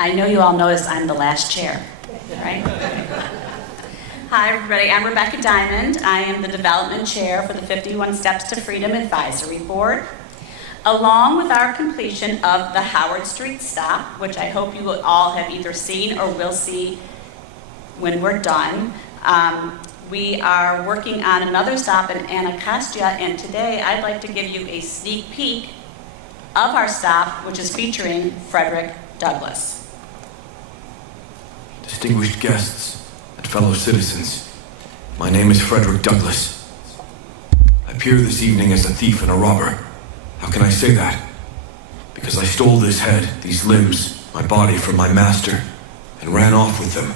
I know you all noticed I'm the last chair, right? Hi, everybody. I'm Rebecca Diamond. I am the Development Chair for the 51 Steps to Freedom Advisory Board. Along with our completion of the Howard Street stop, which I hope you will all have either seen or will see when we're done, we are working on another stop in Anacostia, and today I'd like to give you a sneak peek of our stop, which is featuring Frederick Douglass. Distinguished guests and fellow citizens, my name is Frederick Douglass. I appear this evening as a thief and a robber. How can I say that? Because I stole this head, these limbs, my body from my master, and ran off with them.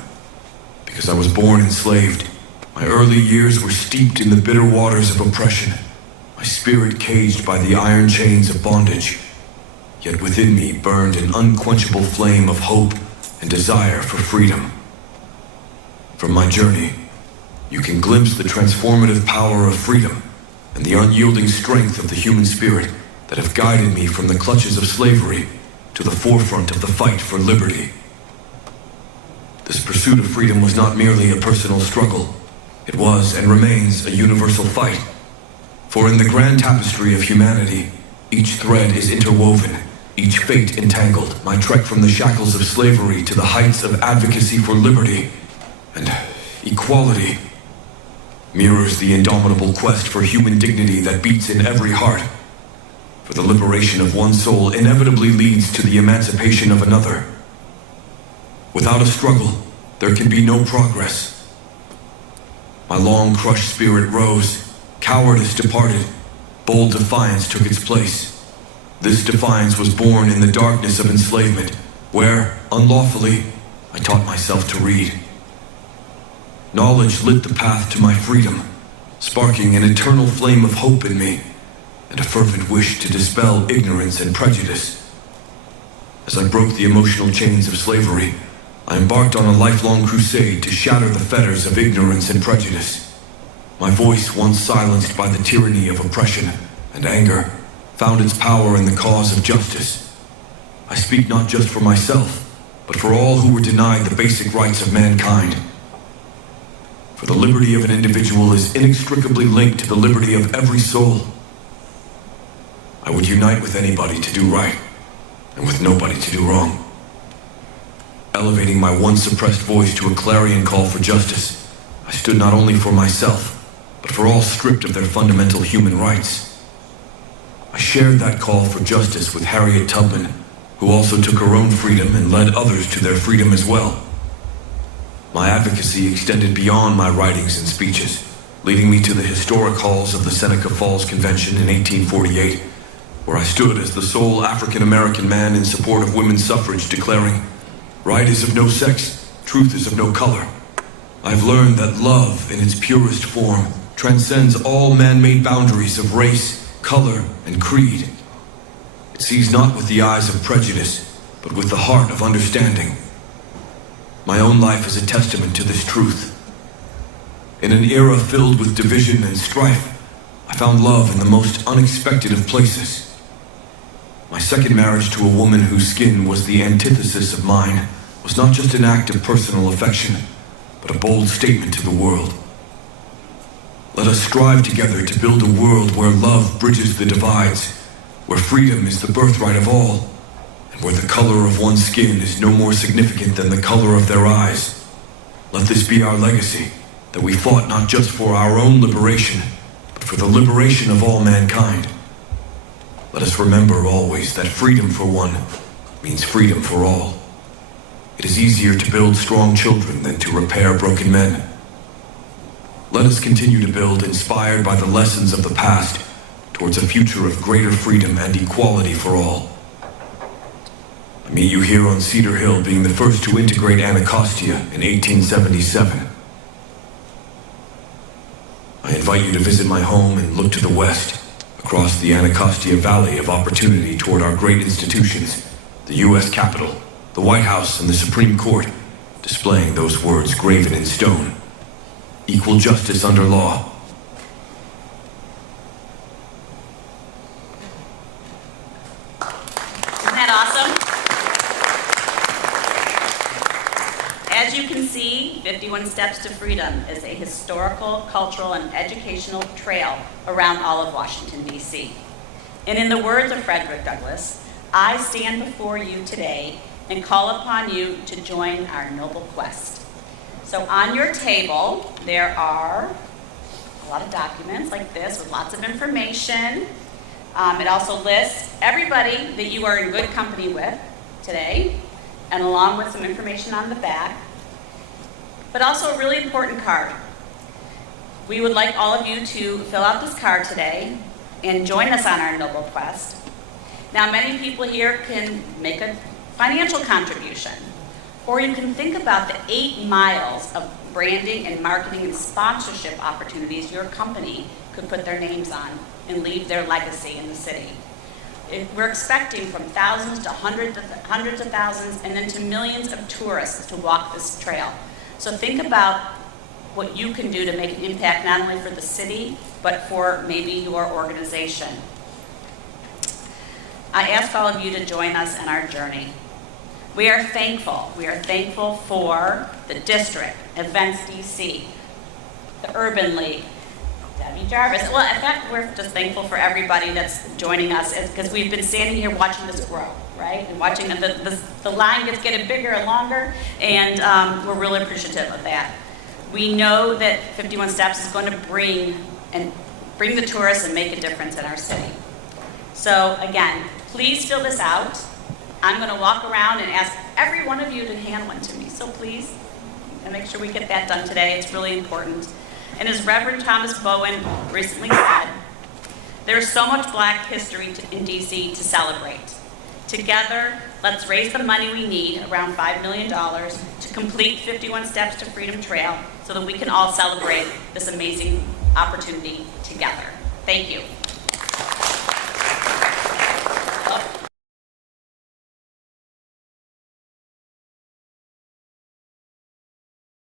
Because I was born enslaved. My early years were steeped in the bitter waters of oppression, my spirit caged by the iron chains of bondage. Yet within me burned an unquenchable flame of hope and desire for freedom. From my journey, you can glimpse the transformative power of freedom and the unyielding strength of the human spirit that have guided me from the clutches of slavery to the forefront of the fight for liberty. This pursuit of freedom was not merely a personal struggle. It was and remains a universal fight. For in the grand tapestry of humanity, each thread is interwoven, each fate entangled. My trek from the shackles of slavery to the heights of advocacy for liberty and equality mirrors the indomitable quest for human dignity that beats in every heart. For the liberation of one soul inevitably leads to the emancipation of another. Without a struggle, there can be no progress. My long crushed spirit rose, cowardice departed, bold defiance took its place. This defiance was born in the darkness of enslavement, where, unlawfully, I taught myself to read. Knowledge lit the path to my freedom, sparking an eternal flame of hope in me, and a fervent wish to dispel ignorance and prejudice. As I broke the emotional chains of slavery, I embarked on a lifelong crusade to shatter the fetters of ignorance and prejudice. My voice, once silenced by the tyranny of oppression and anger, found its power in the cause of justice. I speak not just for myself, but for all who were denied the basic rights of mankind. For the liberty of an individual is inextricably linked to the liberty of every soul. I would unite with anybody to do right, and with nobody to do wrong. Elevating my once suppressed voice to a clarion call for justice, I stood not only for myself, but for all stripped of their fundamental human rights. I shared that call for justice with Harriet Tubman, who also took her own freedom and led others to their freedom as well. My advocacy extended beyond my writings and speeches, leading me to the historic halls of the Seneca Falls Convention in 1848, where I stood as the sole African-American man in support of women's suffrage, declaring, "Right is of no sex, truth is of no color. I've learned that love in its purest form transcends all man-made boundaries of race, color, and creed. It sees not with the eyes of prejudice, but with the heart of understanding. My own life is a testament to this truth. In an era filled with division and strife, I found love in the most unexpected of places. My second marriage to a woman whose skin was the antithesis of mine was not just an act of personal affection, but a bold statement to the world. Let us strive together to build a world where love bridges the divides, where freedom is the birthright of all, and where the color of one's skin is no more significant than the color of their eyes. Let this be our legacy, that we fought not just for our own liberation, but for the liberation of all mankind. Let us remember always that freedom for one means freedom for all. It is easier to build strong children than to repair broken men. Let us continue to build, inspired by the lessons of the past, towards a future of greater freedom and equality for all. I meet you here on Cedar Hill, being the first to integrate Anacostia in 1877. I invite you to visit my home and look to the west, across the Anacostia Valley of opportunity toward our great institutions, the U.S. Capitol, the White House, and the Supreme Court, displaying those words graven in stone. Equal justice under law. Isn't that awesome? as you can see, 51 Steps to Freedom is a historical, cultural, and educational trail around all of Washington, D.C. And in the words of Frederick Douglass, I stand before you today and call upon you to join our noble quest. So on your table, there are a lot of documents like this with lots of information. It also lists everybody that you are in good company with today, and along with some information on the back, but also a really important card. We would like all of you to fill out this card today and join us on our noble quest. Now, many people here can make a financial contribution, or you can think about the 8 miles of branding and marketing and sponsorship opportunities your company could put their names on and leave their legacy in the city. We're expecting from thousands to hundreds of thousands and then to millions of tourists to walk this trail. So think about what you can do to make an impact not only for the city, but for maybe your organization. I ask all of you to join us in our journey. We are thankful. We are thankful for the district, Events DC, the Urban League, Debbie Jarvis. Well, in fact, we're just thankful for everybody that's joining us because we've been standing here watching this grow, right? And watching the line gets getting bigger and longer, and we're really appreciative of that. We know that 51 Steps is going to bring the tourists and make a difference in our city. So again, please fill this out. I'm going to walk around and ask every one of you to hand one to me. So please, and make sure we get that done today. It's really important. And as Reverend Thomas Bowen recently said, there's so much Black history in DC to celebrate. Together, let's raise the money we need, around $5 million, to complete 51 Steps to Freedom Trail so that we can all celebrate this amazing opportunity together. Thank you.